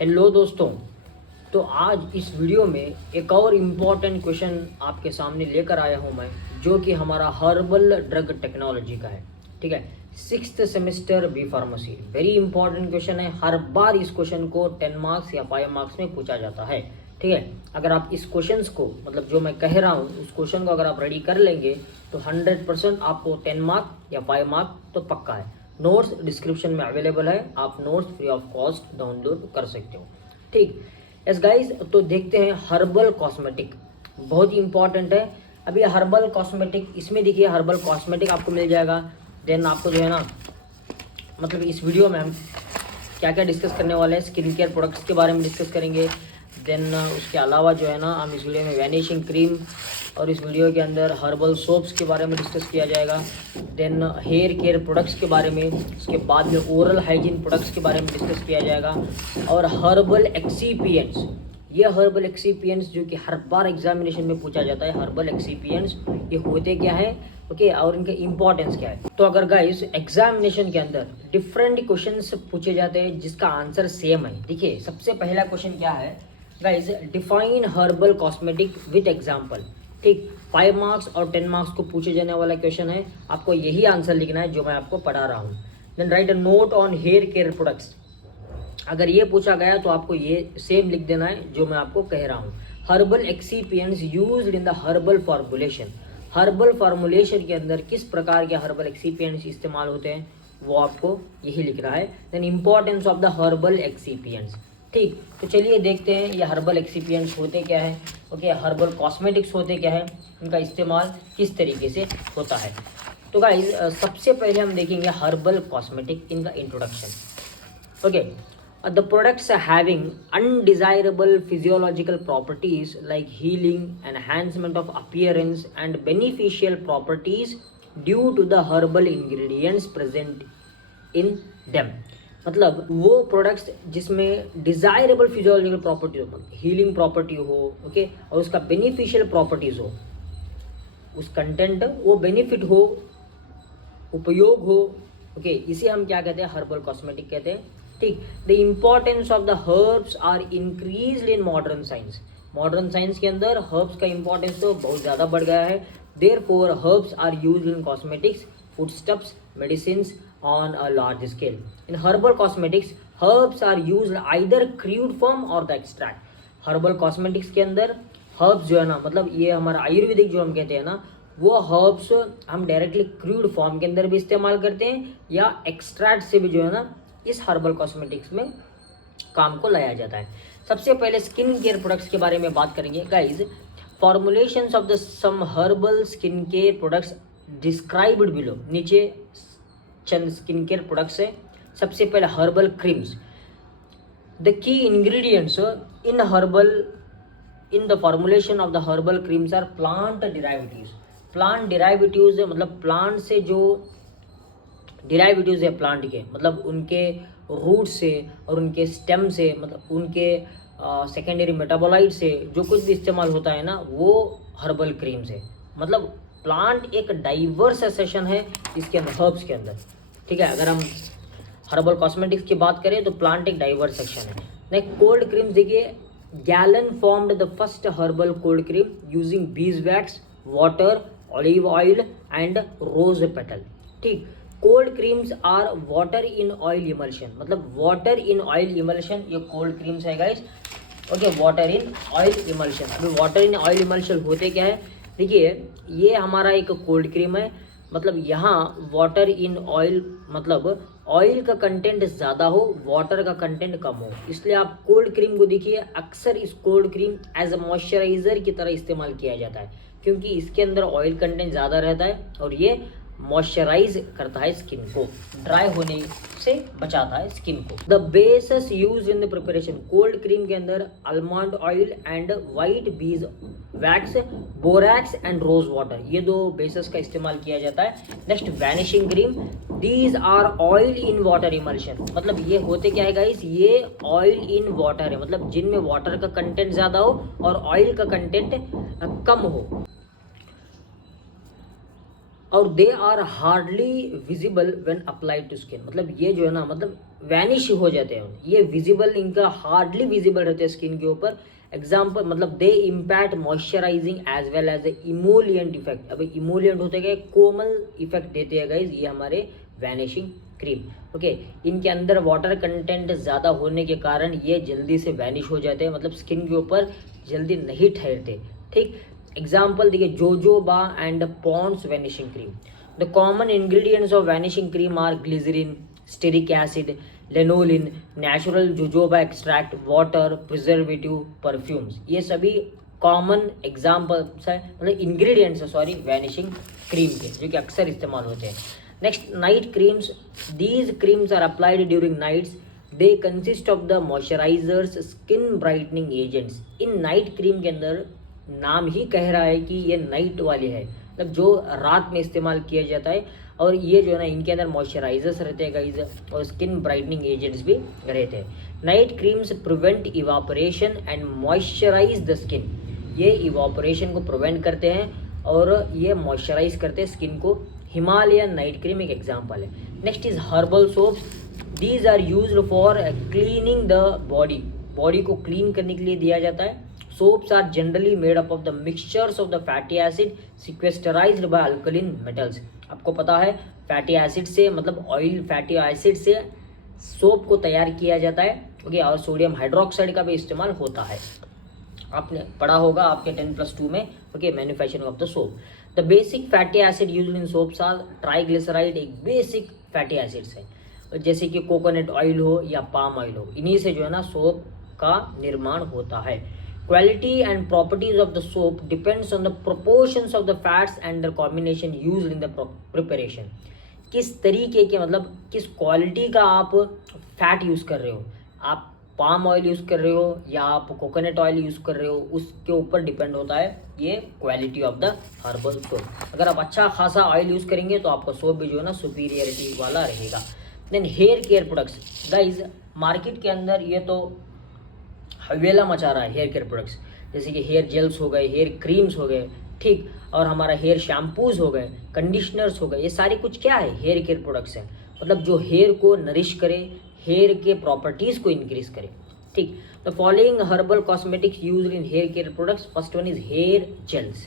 Hello दोस्तों। तो आज इस वीडियो में एक और इम्पॉर्टेंट क्वेश्चन आपके सामने लेकर आया हूं मैं, जो कि हमारा हर्बल ड्रग टेक्नोलॉजी का है। ठीक है, 6th semester B pharmacy. Very important question है। हर बार इस क्वेश्चन को 10 मार्क्स या 5 मार्क्स में पूछा जाता है। ठीक है, अगर आप इस क्वेश्चन को मतलब जो मैं कह रहा हूँ उस क्वेश्चन को अगर आप रेडी कर लेंगे तो 100% आपको 10 मार्क या 5 मार्क तो पक्का है। नोट्स डिस्क्रिप्शन में अवेलेबल है, आप notes free of cost download कर सकते हो। ठीक, यस गाइज, तो देखते हैं हर्बल कॉस्मेटिक। बहुत ही इंपॉर्टेंट है। अभी हर्बल कॉस्मेटिक, इसमें देखिए हर्बल कॉस्मेटिक आपको मिल जाएगा। देन आपको जो है ना, मतलब इस वीडियो में हम क्या क्या डिस्कस करने वाले हैं, स्किन केयर प्रोडक्ट्स के बारे में डिस्कस करेंगे। देन उसके अलावा जो है ना, हम इस वीडियो में वैनिशिंग क्रीम और इस वीडियो के अंदर हर्बल सोप्स के बारे में डिस्कस किया जाएगा। देन हेयर केयर प्रोडक्ट्स के बारे में, उसके बाद में ओरल हाइजीन प्रोडक्ट्स के बारे में डिस्कस किया जाएगा। और हर्बल एक्सीपियंट्स, ये हर्बल एक्सीपियंट्स जो कि हर बार एग्जामिनेशन में पूछा जाता है, हर्बल एक्सीपियंट्स ये होते क्या है, ओके, और इनके इंपॉर्टेंस क्या है। तो अगर गाइस एग्जामिनेशन के अंदर डिफरेंट क्वेश्चंस पूछे जाते हैं जिसका आंसर सेम है। देखिए सबसे पहला क्वेश्चन क्या है guys, define herbal cosmetic with example. ठीक, 5 मार्क्स और 10 मार्क्स को पूछे जाने वाला क्वेश्चन है। आपको यही आंसर लिखना है जो मैं आपको पढ़ा रहा हूँ। Then write a note on hair care products. अगर ये पूछा गया तो आपको ये सेम लिख देना है जो मैं आपको कह रहा हूँ। Herbal excipients used in the herbal formulation. Herbal formulation के अंदर किस प्रकार के हर्बल एक्सीपियंट्स इस्तेमाल होते हैं वो आपको यही लिख रहा है। Then importance of the herbal excipients. ठीक, तो चलिए देखते हैं ये हर्बल एक्सीपियंट्स होते क्या है, ओके, हर्बल कॉस्मेटिक्स होते क्या है, इनका इस्तेमाल किस तरीके से होता है। तो गाइस सबसे पहले हम देखेंगे हर्बल कॉस्मेटिक, इनका introduction. Okay, the products are having undesirable physiological properties like healing, enhancement of appearance and beneficial properties due to the herbal ingredients present in them। मतलब वो प्रोडक्ट्स जिसमें डिजायरेबल फिजियोलॉजिकल प्रॉपर्टी हो, healing property हो, okay, और उसका beneficial properties हो, उस content वो बेनिफिट हो, उपयोग हो, ओके, इसे हम क्या कहते हैं, हर्बल कॉस्मेटिक कहते हैं। ठीक, the importance of the herbs are increased in modern science. Modern science के अंदर हर्ब्स का इंपॉर्टेंस तो बहुत ज़्यादा बढ़ गया है। Therefore herbs are used in cosmetics, foodstuffs, medicines on a large scale. In herbal cosmetics herbs are used either crude form और द एक्सट्रैक्ट। हर्बल कॉस्मेटिक्स के अंदर हर्ब्स जो है ना, मतलब ये हमारा आयुर्वेदिक जो हम कहते हैं ना, वो हर्ब्स हम डायरेक्टली क्रूड फॉर्म के अंदर भी इस्तेमाल करते हैं या एक्सट्रैक्ट से भी जो है ना इस हर्बल कॉस्मेटिक्स में काम को लाया जाता है। सबसे पहले स्किन केयर प्रोडक्ट्स के बारे में बात करेंगे guys. Formulations of the some herbal skin care products described below. नीचे चंद स्किन केयर प्रोडक्ट्स है। सबसे पहले herbal creams. The key ingredients in herbal in the formulation of the herbal creams are plant derivatives. Plant derivatives मतलब plant से जो derivatives है plant के, मतलब उनके रूट से और उनके स्टेम से, मतलब उनके सेकेंडरी मेटाबोलाइट से जो कुछ भी इस्तेमाल होता है ना, वो हर्बल क्रीम्स है। मतलब प्लांट एक डाइवर्स सेशन है इसके अंदर, हर्ब्स के अंदर। ठीक है, अगर हम हर्बल कॉस्मेटिक्स की बात करें तो प्लांट एक डाइवर्स सेक्शन है। नेक्स्ट कोल्ड क्रीम्स देखिए। Galen formed the first herbal cold cream using beeswax, water, olive oil and rose petal. ठीक, cold creams are water in oil emulsion. मतलब water in oil emulsion ये cold creams है guys. Okay, water in oil emulsion. अभी water in oil emulsion होते क्या है, देखिए ये हमारा एक कोल्ड क्रीम है। मतलब यहाँ वाटर इन ऑयल मतलब ऑयल का कंटेंट ज़्यादा हो, वाटर का कंटेंट कम हो, इसलिए आप कोल्ड क्रीम को देखिए अक्सर इस cold cream as a moisturiser की तरह इस्तेमाल किया जाता है, क्योंकि इसके अंदर ऑयल कंटेंट ज़्यादा रहता है और ये मॉइस्चराइज करता है स्किन को, ड्राई होने से बचाता है स्किन को। The bases use in the preparation. Cold cream के अंदर almond oil and white beeswax, borax and rose water, ये दो बेसेस का इस्तेमाल किया जाता है। Next vanishing cream. These are oil in water emulsion. मतलब ये होते क्या है गाइस, ये ऑयल इन वाटर है, मतलब जिनमें वाटर का कंटेंट ज़्यादा हो और ऑयल का कंटेंट कम हो। और they are hardly visible when applied to skin, मतलब ये जो है ना मतलब वैनिश हो जाते हैं, ये विजिबल इनका हार्डली विजिबल रहते हैं स्किन के ऊपर। एग्जाम्पल मतलब they impact moisturising as well as a emollient effect. अब इमोलियंट होते गए कोमल इफेक्ट देते हैं गाइज ये हमारे वैनिशिंग क्रीम। ओके, इनके अंदर वाटर कंटेंट ज़्यादा होने के कारण ये जल्दी से वैनिश हो जाते हैं, मतलब स्किन के ऊपर जल्दी नहीं ठहरते। ठीक, एग्जाम्पल देखिए jojoba and Pond's vanishing cream. The common ingredients of vanishing cream are glycerine, stearic acid, lanolin, natural jojoba extract, water, preservative, perfumes. ये सभी कॉमन एग्जाम्पल्स है, मतलब इंग्रेडिएंट्स है सॉरी वैनिशिंग क्रीम के, जो कि अक्सर इस्तेमाल होते हैं। Next, night creams. These creams are applied during nights. They consist of the moisturisers, skin brightening agents. इन नाइट क्रीम के अंदर नाम ही कह रहा है कि ये नाइट वाले है, मतलब जो रात में इस्तेमाल किया जाता है, और ये जो है ना इनके अंदर मॉइस्चराइजर्स रहते हैं गाइज, और स्किन ब्राइटनिंग एजेंट्स भी रहते हैं। Night creams prevent evaporation and moisturise the skin. ये इवापोरेशन को प्रिवेंट करते हैं और ये मॉइस्चराइज करते हैं स्किन को। हिमालयन नाइट क्रीम एक एग्जाम्पल है। Next is herbal soaps. These are used for cleaning the body. Body को क्लीन करने के लिए दिया जाता है। Soaps are generally made up of the mixtures of the fatty acid sequesterized by alkaline metals। आपको पता है फैटी एसिड से मतलब ऑयल फैटी एसिड से सोप को तैयार किया जाता है। ओके, और सोडियम हाइड्रोक्साइड का भी इस्तेमाल होता है। आपने पढ़ा होगा आपके 10+2 में। Okay, manufacturing of the soap. The basic fatty acid used in soaps are triglyceride, एक बेसिक फैटी एसिड्स है, जैसे कि कोकोनट ऑयल हो या पाम ऑयल हो, इन्हीं से जो है ना सोप का निर्माण होता है। Quality and properties of the soap depends on the proportions of the fats and their combination used in the preparation। किस तरीके के मतलब किस क्वालिटी का आप फैट यूज़ कर रहे हो, आप पाम ऑयल यूज़ कर रहे हो या आप कोकोनट ऑयल यूज़ कर रहे हो, उसके ऊपर डिपेंड होता है ये quality of the herbal soap. अगर आप अच्छा खासा ऑयल यूज़ करेंगे तो आपका सोप भी जो है ना सुपीरियरिटी वाला रहेगा। Then hair care products. Guys market के अंदर ये तो हवेला मचा रहा है हेयर केयर प्रोडक्ट्स, जैसे कि हेयर जेल्स हो गए, हेयर क्रीम्स हो गए, ठीक, और हमारा हेयर शैम्पूज हो गए, कंडीशनर्स हो गए, ये सारे कुछ क्या है हेयर केयर प्रोडक्ट्स हैं, मतलब जो हेयर को नरिश करे, हेयर के प्रॉपर्टीज़ को इंक्रीज करे। ठीक, the following herbal cosmetics used in hair care products. First one is hair gels.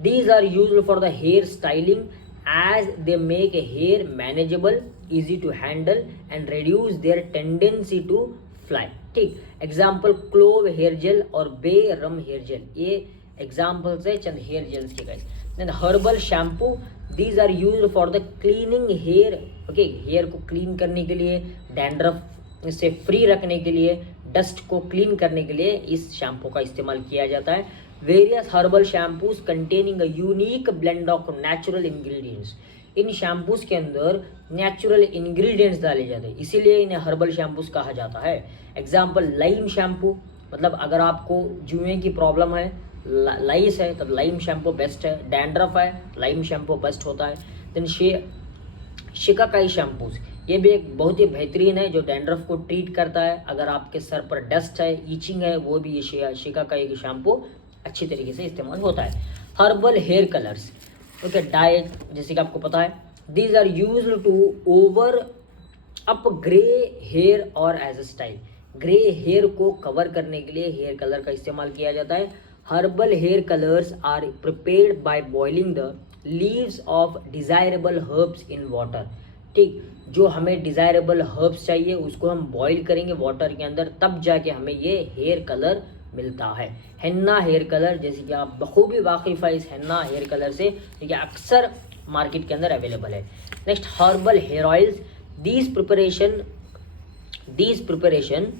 These are used for the hair styling as they make a hair manageable, easy to handle and reduce their tendency to fly। ठीक, example clove hair gel और bay rum hair gel, ये examples है चंद hair gels के guys. Then herbal shampoo. These are used for the cleaning hair. Okay, hair को clean करने के लिए, डैंड्रफ से फ्री रखने के लिए, डस्ट को क्लीन करने के लिए इस शैम्पू का इस्तेमाल किया जाता है। Various herbal shampoos containing a unique blend of natural ingredients. In shampoos के अंदर नेचुरल इंग्रेडिएंट्स डाले जाते हैं, इसीलिए इन्हें हर्बल शैम्पूज कहा जाता है। एग्जाम्पल लाइम शैम्पू, मतलब अगर आपको जुए की प्रॉब्लम है, लाइस है, तब लाइम शैम्पू बेस्ट है। डैंड्रफ है, लाइम शैम्पू बेस्ट होता है। देन शिकाकाई शैम्पूज, ये भी एक बहुत ही बेहतरीन है जो डैंड्रफ को ट्रीट करता है। अगर आपके सर पर डस्ट है, ईचिंग है, वो भी ये शिकाकाई की शैम्पू अच्छी तरीके से इस्तेमाल होता है। Herbal hair colours. Okay, dye, जैसे कि आपको पता है, these are used to over up grey hair और as a style. Grey hair को कवर करने के लिए हेयर कलर का इस्तेमाल किया जाता है। Herbal hair colours are prepared by boiling the leaves of desirable herbs in water. ठीक, जो हमें डिजायरेबल हर्ब्स चाहिए उसको हम बॉईल करेंगे वाटर के अंदर, तब जाके हमें ये हेयर कलर मिलता है। हेन्ना हेयर कलर, जैसे कि आप बखूबी वाकिफ़ है इस हेन्ना हेयर कलर से, क्योंकि अक्सर मार्केट के अंदर अवेलेबल है। Next, herbal hair oils. These preparation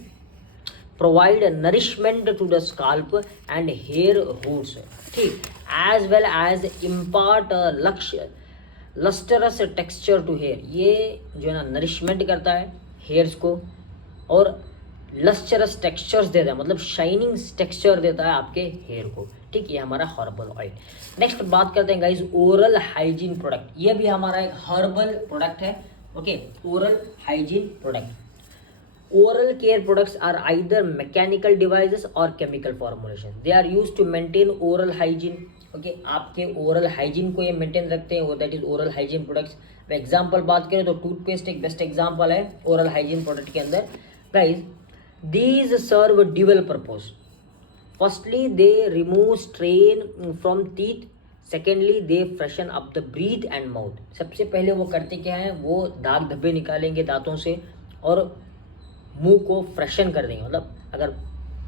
provide nourishment to the scalp and hair roots. ठीक, as well as impart lustrous texture to hair. ये जो है ना नरिशमेंट करता है हेयर्स को और लस्टरस टेक्सचर्स देता है, मतलब शाइनिंग टेक्सचर देता है आपके हेयर को। ठीक, ये हमारा हर्बल ऑयल। नेक्स्ट बात करते हैं गाइज ओरल हाइजीन प्रोडक्ट। ये भी हमारा एक हर्बल प्रोडक्ट है। Okay, oral hygiene product. Oral care products are either mechanical devices और chemical formulation. They are used to maintain oral hygiene, okay, आपके ओरल हाइजीन को ये मेंटेन रखते हैं, वो that is oral hygiene products. Example बात करें तो टूथपेस्ट एक बेस्ट एग्जाम्पल है ओरल हाइजीन प्रोडक्ट के अंदर। Guys, these serve dual purpose. Firstly they remove stain from teeth, secondly they freshen up the breath and mouth. सबसे पहले वो करते क्या है, वो दाग धब्बे निकालेंगे दांतों से और मुंह को फ्रेशन कर देंगे, मतलब अगर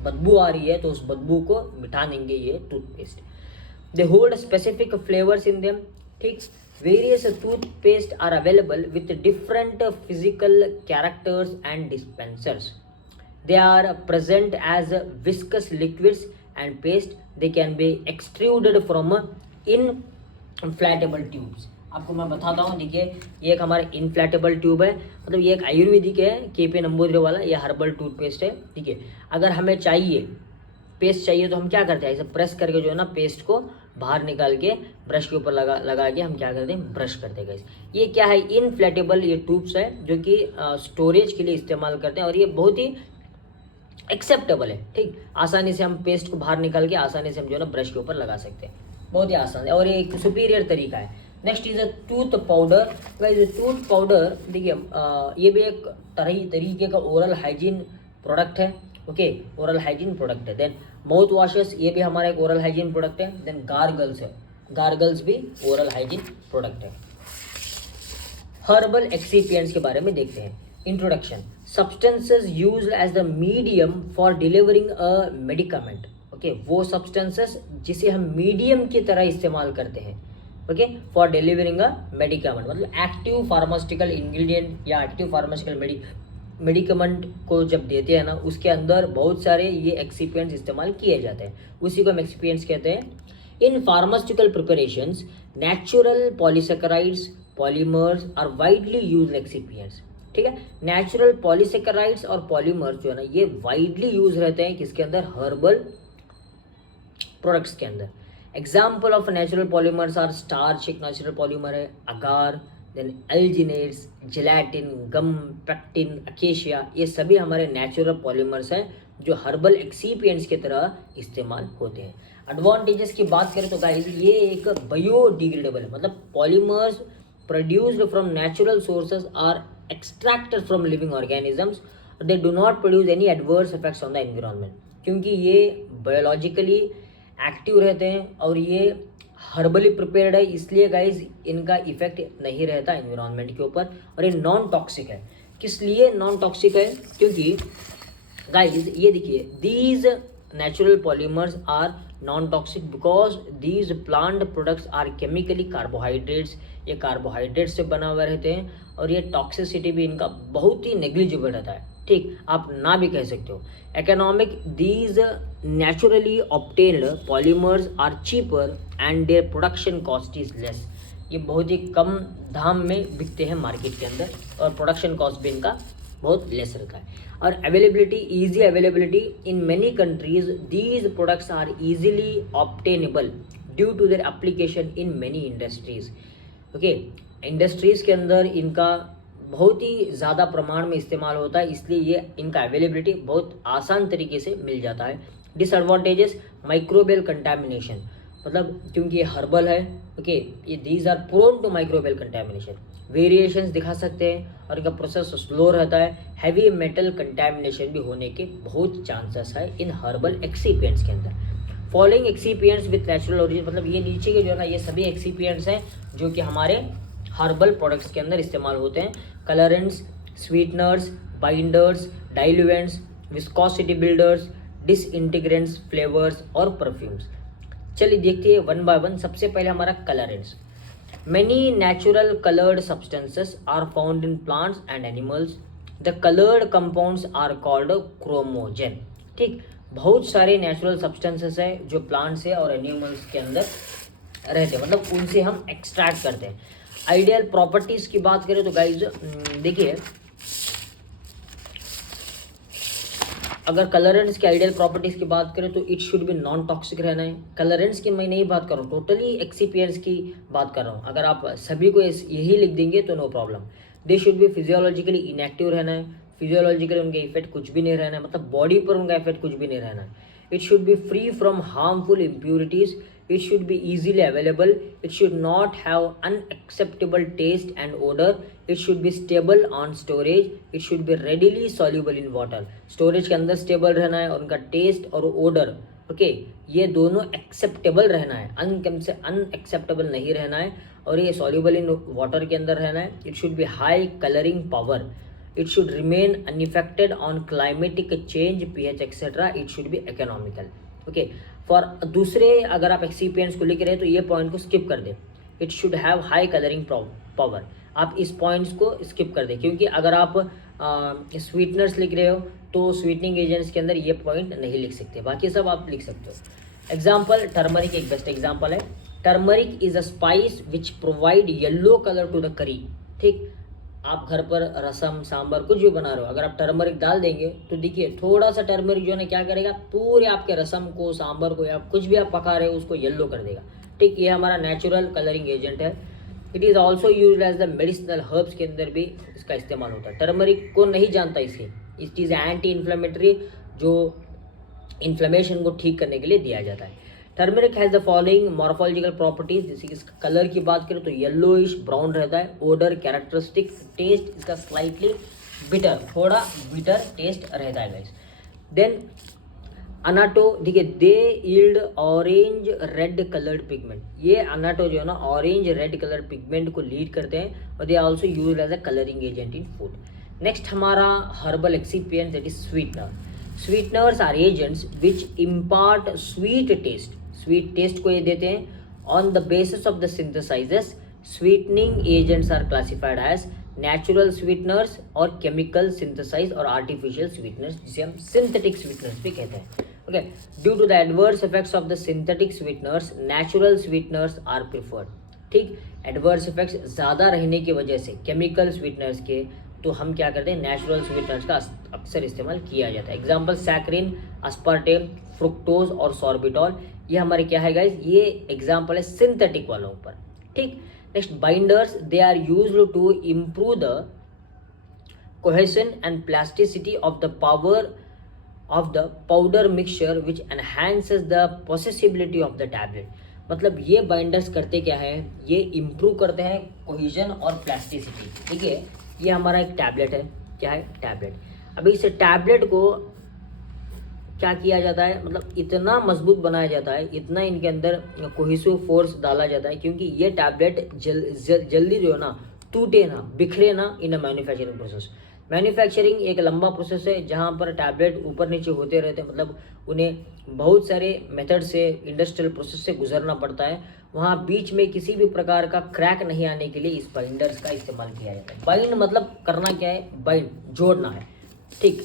बदबू आ रही है तो उस बदबू को मिटा देंगे ये toothpaste. They hold specific flavours in them, ठीक। Various toothpaste are available with different physical characters and dispensers. They are present as viscous liquids and paste. They can be extruded from inflatable tubes. आपको मैं बताता हूँ, देखिए ये एक हमारा इनफ्लैटेबल tube है, मतलब ये एक आयुर्वेदिक है, KP नंबूदिरी वाला, ये हर्बल टूथपेस्ट है, ठीक है। अगर हमें चाहिए पेस्ट चाहिए तो हम क्या करते हैं, ऐसे प्रेस करके जो है ना पेस्ट को बाहर निकाल के ब्रश के ऊपर लगा के हम क्या करते हैं, ब्रश करते हैं। ये क्या है, इनफ्लैटेबल ये ट्यूब्स है जो कि स्टोरेज के लिए इस्तेमाल करते हैं और ये बहुत ही एक्सेप्टेबल है, ठीक। आसानी से हम पेस्ट को बाहर निकाल के आसानी से हम जो है ना ब्रश के ऊपर लगा सकते हैं, बहुत ही आसान है और ये एक सुपीरियर तरीका है। Next is a tooth powder. Tooth powder देखिए ये भी एक तरीके का ओरल हाइजीन प्रोडक्ट है, ओके, ओरल हाइजीन प्रोडक्ट है। देन माउथ वॉशेस, ये भी हमारा एक ओरल हाइजीन प्रोडक्ट है। देन गार्गल्स है, गार्गल्स भी ओरल हाइजीन प्रोडक्ट है। हर्बल एक्सीपिएंट्स के बारे में देखते हैं। Introduction, substances used as the medium for delivering a medicament, okay, वो substances जिसे हम मीडियम की तरह इस्तेमाल करते हैं, okay, for delivering a medicament, मतलब एक्टिव फार्मास्यूटिकल इंग्रेडिएंट या एक्टिव फार्मास्यूटिकल मेडिकामेंट को जब देते हैं ना, उसके अंदर बहुत सारे ये एक्सीपिएंट्स इस्तेमाल किए जाते हैं, उसी को हम एक्सीपिएंट्स कहते हैं। In pharmaceutical preparations natural polysaccharides polymers are widely used excipients, ठीक है। नेचुरल पॉलीसेकेराइड्स और पॉलीमर्स जो है ना ये वाइडली यूज रहते हैं किसके अंदर, हर्बल प्रोडक्ट्स के अंदर। Example of natural polymers are starch एक नेचुरल पॉलीमर है, agar, then alginates, gelatin, gum, pectin, acacia, ये सभी हमारे नेचुरल पॉलीमर्स हैं जो हर्बल एक्सीपिएंट्स की तरह इस्तेमाल होते हैं। एडवांटेजेस की बात करें तो गाइस ये एक बायोडिग्रेडेबल है, मतलब polymers produced from natural sources are extracted from living organisms, they do not produce any adverse effects on the environment, क्योंकि ये बायोलॉजिकली एक्टिव रहते हैं और ये हर्बली प्रिपेयर्ड है, इसलिए गाइज इनका इफेक्ट नहीं रहता एनवायरनमेंट के ऊपर और ये नॉन टॉक्सिक है। किस लिए नॉन टॉक्सिक है, क्योंकि गाइज ये देखिए these natural polymers are non toxic because these plant products are chemically carbohydrates, ये कार्बोहाइड्रेट से बना हुआ रहते हैं और ये टॉक्सिसिटी भी इनका बहुत ही नेग्लिजिबल रहता है, ठीक, आप ना भी कह सकते हो। Economic, these naturally obtained polymers are cheaper and their production cost is less, ये बहुत ही कम दाम में बिकते हैं मार्केट के अंदर और प्रोडक्शन कॉस्ट भी इनका बहुत लेस रहता है। और availability, easy availability in many countries these products are easily obtainable due to their application in many industries, okay, industries के अंदर इनका बहुत ही ज़्यादा प्रमाण में इस्तेमाल होता है, इसलिए ये इनका अवेलेबिलिटी बहुत आसान तरीके से मिल जाता है। डिसएडवांटेजेस, माइक्रोबियल कंटामिनेशन, मतलब क्योंकि ये हर्बल है, ओके, ये these are prone to microbial contamination, variations दिखा सकते हैं और इनका प्रोसेस स्लो रहता है। हैवी मेटल कंटामिनेशन भी होने के बहुत चांसेस है इन हर्बल एक्सीपिएंट्स के अंदर। Following excipients with natural origin, मतलब ये नीचे के जो है ना ये सभी एक्सीपिएंट्स हैं जो कि हमारे हर्बल प्रोडक्ट्स के अंदर इस्तेमाल होते हैं। Colourants, sweeteners, binders, diluents, viscosity builders, disintegrants, flavours और परफ्यूम्स। चलिए देखते हैं वन बाय वन। सबसे पहले हमारा colourants. Many natural coloured substances are found in plants and animals, the coloured compounds are called chromogen, ठीक, बहुत सारे नेचुरल सब्सटेंसेस है जो प्लांट्स है और एनिमल्स के अंदर रहते हैं, मतलब उनसे हम एक्सट्रैक्ट करते हैं। आइडियल प्रॉपर्टीज की बात करें तो गाइज देखिए अगर कलरेंट्स की आइडियल प्रॉपर्टीज की बात करें तो it should be non toxic रहना है। कलरेंट्स की मैं नहीं बात कर रहा हूँ, टोटली एक्सीपिएंट्स की बात कर रहा हूँ। अगर आप सभी को यही लिख देंगे तो no problem. They should be physiologically inactive रहना है, फिजियोलॉजिकली उनके इफेक्ट कुछ भी नहीं रहना है, मतलब बॉडी पर उनका इफेक्ट कुछ भी नहीं रहना है। It should be free from harmful impurities, it should be easily available, it should not have unacceptable taste and odor, it should be stable on storage, it should be readily soluble in water. Storage के अंदर stable रहना है और उनका test और order okay ये दोनों acceptable रहना है, अनएक्सेप्टेबल नहीं रहना है, और ये सॉल्यूबल इन वाटर के अंदर रहना है. It should be high colouring power, it should remain unaffected on climatic change, pH etcetera, it should be economical. Okay for दूसरे अगर आप एक्सीपियंट्स को लिख रहे हैं तो ये पॉइंट को स्किप कर दें. It should have high colouring power, आप इस पॉइंट्स को स्किप कर दें, क्योंकि अगर आप स्वीटनर्स लिख रहे हो तो स्वीटनिंग एजेंट्स के अंदर ये पॉइंट नहीं लिख सकते, बाकी सब आप लिख सकते हो. एग्जाम्पल टर्मरिक एक बेस्ट एग्जाम्पल है. Turmeric is a spice which provide yellow colour to the curry. ठीक, आप घर पर रसम सांबर कुछ भी बना रहे हो, अगर आप टर्मरिक डाल देंगे तो देखिए थोड़ा सा टर्मरिक जो है ना क्या करेगा, पूरे आपके रसम को सांबर को या कुछ भी आप पका रहे हो उसको येलो कर देगा. ठीक, ये हमारा नेचुरल कलरिंग एजेंट है. It is also use as the medicinal herbs के अंदर भी इसका इस्तेमाल होता है. टर्मरिक को नहीं जानता इसके, इट इज़ एंटी इन्फ्लेमेटरी, जो इन्फ्लेमेशन को ठीक करने के लिए दिया जाता है. Turmeric has the following morphological properties. जैसे कि इसका कलर की बात करें तो येलोइश ब्राउन रहता है. ओडर कैरेक्टरिस्टिक, टेस्ट इसका स्लाइटली बिटर, थोड़ा बिटर टेस्ट रहता है गाइस. देन अनाटो देखिए, they yield orange red coloured pigment. ये अनाटो जो है ना ऑरेंज रेड कलर पिगमेंट को लीड करते हैं और they are also use as a colouring agent in food. Next हमारा herbal excipient that is sweetener. Sweeteners are agents which impart sweet taste. Sweet taste को ये देते हैं on the basis of the synthesises. Sweetening agents are classified as natural sweeteners और chemical synthesise और artificial sweeteners, जिसे हम synthetic sweeteners भी कहते हैं. Okay, due to the adverse effects of the synthetic sweeteners natural sweeteners are preferred. ठीक, adverse effects ज़्यादा रहने की वजह से केमिकल स्वीटनर्स के, तो हम क्या करते हैं नेचुरल स्वीटनर्स का अक्सर इस्तेमाल किया जाता है. एग्जाम्पल सैकरिन, अस्पार्टेम, फ्रुक्टोज और सॉर्बिटॉल. ये हमारे क्या है गाइज, ये एग्जाम्पल है सिंथेटिक वालों पर. ठीक, next binders, they are used to improve the cohesion and plasticity of the power of the powder mixture which enhances the possessibility of the tablet. मतलब ये बाइंडर्स करते क्या है, ये इम्प्रूव करते हैं कोहिजन और प्लास्टिसिटी. ठीक है, ये हमारा एक टैबलेट है. क्या है, टैबलेट. अभी इस टैबलेट को क्या किया जाता है, मतलब इतना मजबूत बनाया जाता है, इतना इनके अंदर कोहिसिव फोर्स डाला जाता है, क्योंकि ये टैबलेट जल्दी जो है ना टूटे ना, बिखरे ना इन अ मैन्युफैक्चरिंग प्रोसेस. मैन्युफैक्चरिंग एक लंबा प्रोसेस है जहाँ पर टैबलेट ऊपर नीचे होते रहते हैं, मतलब उन्हें बहुत सारे मेथड से इंडस्ट्रियल प्रोसेस से गुजरना पड़ता है. वहाँ बीच में किसी भी प्रकार का क्रैक नहीं आने के लिए इस बाइंडर्स का इस्तेमाल किया जाता है. बाइंड मतलब करना क्या है, बाइंड जोड़ना है. ठीक,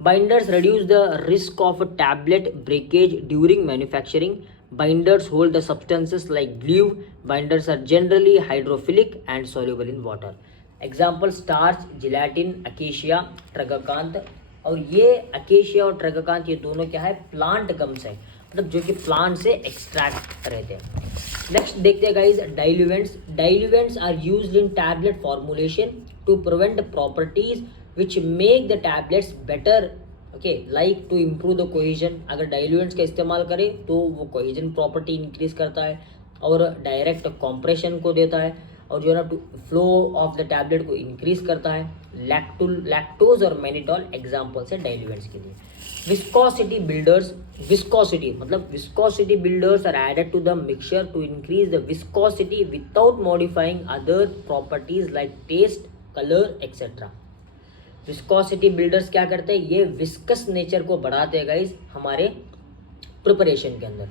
binders reduce the risk of tablet breakage during manufacturing. Binders hold the substances like glue. Binders are generally hydrophilic and soluble in water. Example starch, gelatin, acacia, tragacanth. और ये अकेशिया और ट्रगाकांत ये दोनों क्या है, प्लांट गम्स है, मतलब जो कि प्लांट से एक्सट्रैक्ट रहते हैं. नेक्स्ट देखते हैं guys diluents. Diluents are used in tablet formulation to prevent properties which make the tablets better. Okay, like to improve the cohesion. अगर डाइल्यूएंट्स का इस्तेमाल करें तो वो कोहिजन प्रॉपर्टी इंक्रीज करता है और डायरेक्ट कॉम्प्रेशन को देता है, और जो है ना फ्लो ऑफ द टैबलेट को इंक्रीज करता है. लैक्टोज और मैनिटॉल एग्जाम्पल्स है डाइल्यूएंट्स के लिए. Viscosity builders. विस्कोसिटी मतलब viscosity builders are added to the mixture to increase the viscosity without modifying other properties like taste, colour etcetera. Viscosity builders क्या करते हैं, ये विस्कस नेचर को बढ़ाते हैं गाइस हमारे प्रिपरेशन के अंदर,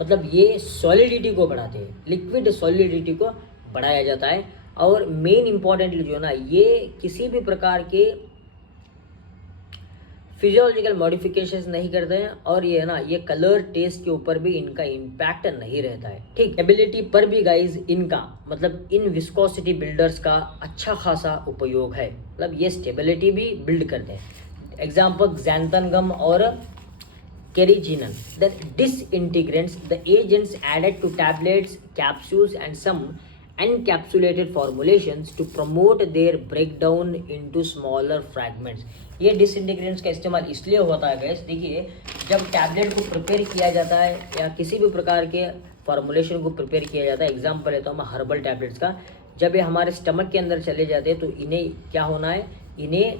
मतलब ये सॉलिडिटी को बढ़ाते हैं, लिक्विड सॉलिडिटी को बढ़ाया जाता है. और मेन इंपॉर्टेंटली जो है ना, ये किसी भी प्रकार के फिजियोलॉजिकल मॉडिफिकेशंस नहीं करते हैं, और ये है ना ये कलर टेस्ट के ऊपर भी इनका इम्पैक्ट नहीं रहता है. ठीक, एबिलिटी पर भी गाइज इनका मतलब इन विस्कोसिटी बिल्डर्स का अच्छा खासा उपयोग है, मतलब ये स्टेबिलिटी भी बिल्ड करते हैं. एग्जाम्पल xanthan gum और carrageenan. The disintegrants, the agents added to tablets, capsules and some encapsulated formulations to promote their breakdown into smaller fragments. ये डिसइंटीग्रेंट्स का इस्तेमाल इसलिए होता है गैस, देखिए जब टैबलेट को प्रिपेयर किया जाता है या किसी भी प्रकार के फॉर्मुलेशन को प्रिपेयर किया जाता है, एग्जाम्पल लेता हूँ मैं हर्बल टैबलेट्स का, जब ये हमारे स्टमक के अंदर चले जाते हैं तो इन्हें क्या होना है, इन्हें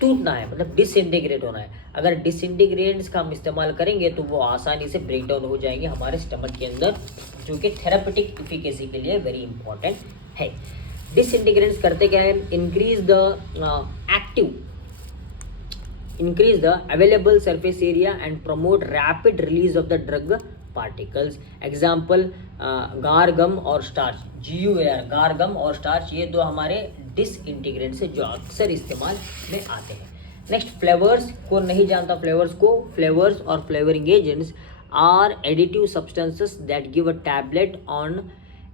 टूटना है, मतलब डिसइंटीग्रेट होना है। अगर डिसइंटीग्रेट्स का हम इस्तेमाल करेंगे तो वो आसानी से ब्रेक डाउन हो जाएंगे हमारे स्टमक के अंदर, जो कि थेरापेटिक इफिकेसी के लिए वेरी इंपॉर्टेंट है। डिसइंटीग्रेट्स करते क्या है, increase the available surface area and promote rapid release of the drug particles। Example गार गम और स्टार्च, GUAR, गार गम और स्टार्च, ये दो हमारे डिसइंटीग्रेंट्स है जो अक्सर इस्तेमाल में आते हैं। नेक्स्ट, फ्लेवर्स को नहीं जानता, फ्लेवर्स को, फ्लेवर्स और flavouring agents are additive substances that give a tablet on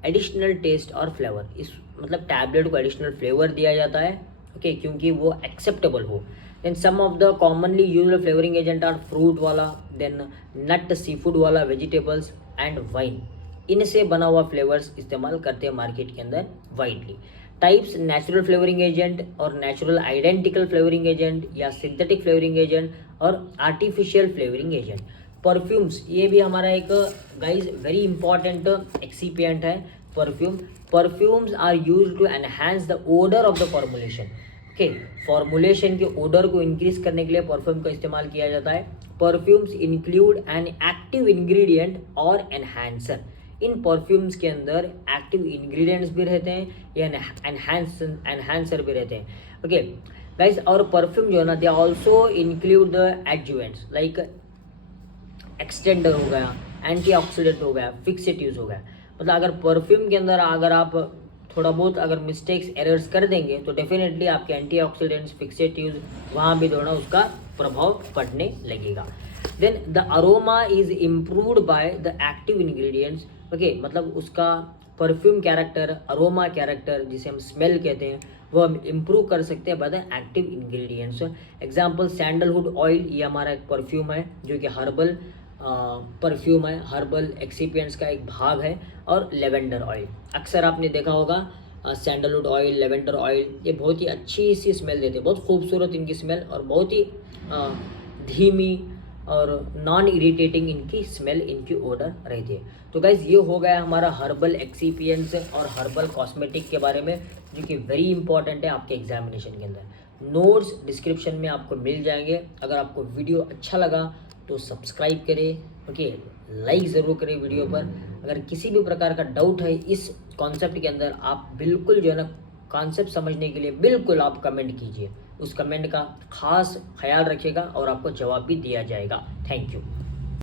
additional taste और फ्लेवर। इस मतलब टैबलेट को एडिशनल फ्लेवर दिया जाता है, ओके, क्योंकि वो एक्सेप्टेबल हो। Then some of the commonly used flavouring agent are fruit वाला, देन नट, सी फूड वाला, वेजिटेबल्स एंड वाइन। इनसे बना हुआ फ्लेवर्स इस्तेमाल करते हैं मार्केट के अंदर widely. Types, natural flavouring agent और नेचुरल आइडेंटिकल फ्लेवरिंग एजेंट या सिंथेटिक फ्लेवरिंग एजेंट और आर्टिफिशियल फ्लेवरिंग एजेंट। परफ्यूम्स, ये भी हमारा एक गाइज वेरी इंपॉर्टेंट एक्सीपिएंट है perfume. Perfumes are used to enhance the odour of the formulation, okay, formulation के odour को इंक्रीज करने के लिए परफ्यूम का इस्तेमाल किया जाता है। Perfumes include an active ingredient और एनहांसर। इन परफ्यूम्स के अंदर एक्टिव इंग्रेडिएंट्स भी रहते हैं या एनहांसर भी रहते हैं, ओके गाइस। और परफ्यूम जो है ना, they also include the adjuvants like extender हो गया, एंटीऑक्सीडेंट हो गया, फिक्सेटिव्स हो गया। मतलब अगर परफ्यूम के अंदर अगर आप थोड़ा बहुत अगर मिस्टेक्स, एरर्स कर देंगे तो डेफिनेटली आपके एंटीऑक्सीडेंट्स, फिक्सेटिव्स, वहाँ भी दोनों उसका प्रभाव पड़ने लगेगा। Then the aroma is improved by the active ingredients, okay, मतलब उसका परफ्यूम कैरेक्टर, अरोमा कैरेक्टर जिसे हम स्मेल कहते हैं, वो हम इम्प्रूव कर सकते हैं bye the active ingredients. Example sandalwood oil, ये हमारा एक परफ्यूम है जो कि हर्बल परफ्यूम है, हर्बल एक्सीपिएंट्स का एक भाग है। और लेवेंडर ऑयल, अक्सर आपने देखा होगा सैंडलवुड ऑयल, लेवेंडर ऑयल, ये बहुत ही अच्छी सी स्मेल देते हैं, बहुत खूबसूरत इनकी स्मेल और बहुत ही धीमी और नॉन इरिटेटिंग इनकी स्मेल, इनकी ओडर रहती है। तो गाइज ये हो गया हमारा हर्बल एक्सीपिएंट्स और हर्बल कॉस्मेटिक के बारे में, जो कि वेरी इंपॉर्टेंट है आपके एग्जामिनेशन के अंदर। नोट्स डिस्क्रिप्शन में आपको मिल जाएंगे। अगर आपको वीडियो अच्छा लगा तो सब्सक्राइब करें, ओके, लाइक ज़रूर करें वीडियो पर। अगर किसी भी प्रकार का डाउट है इस कॉन्सेप्ट के अंदर, आप बिल्कुल जो है ना कॉन्सेप्ट समझने के लिए बिल्कुल आप कमेंट कीजिए, उस कमेंट का खास ख्याल रखिएगा और आपको जवाब भी दिया जाएगा। Thank you.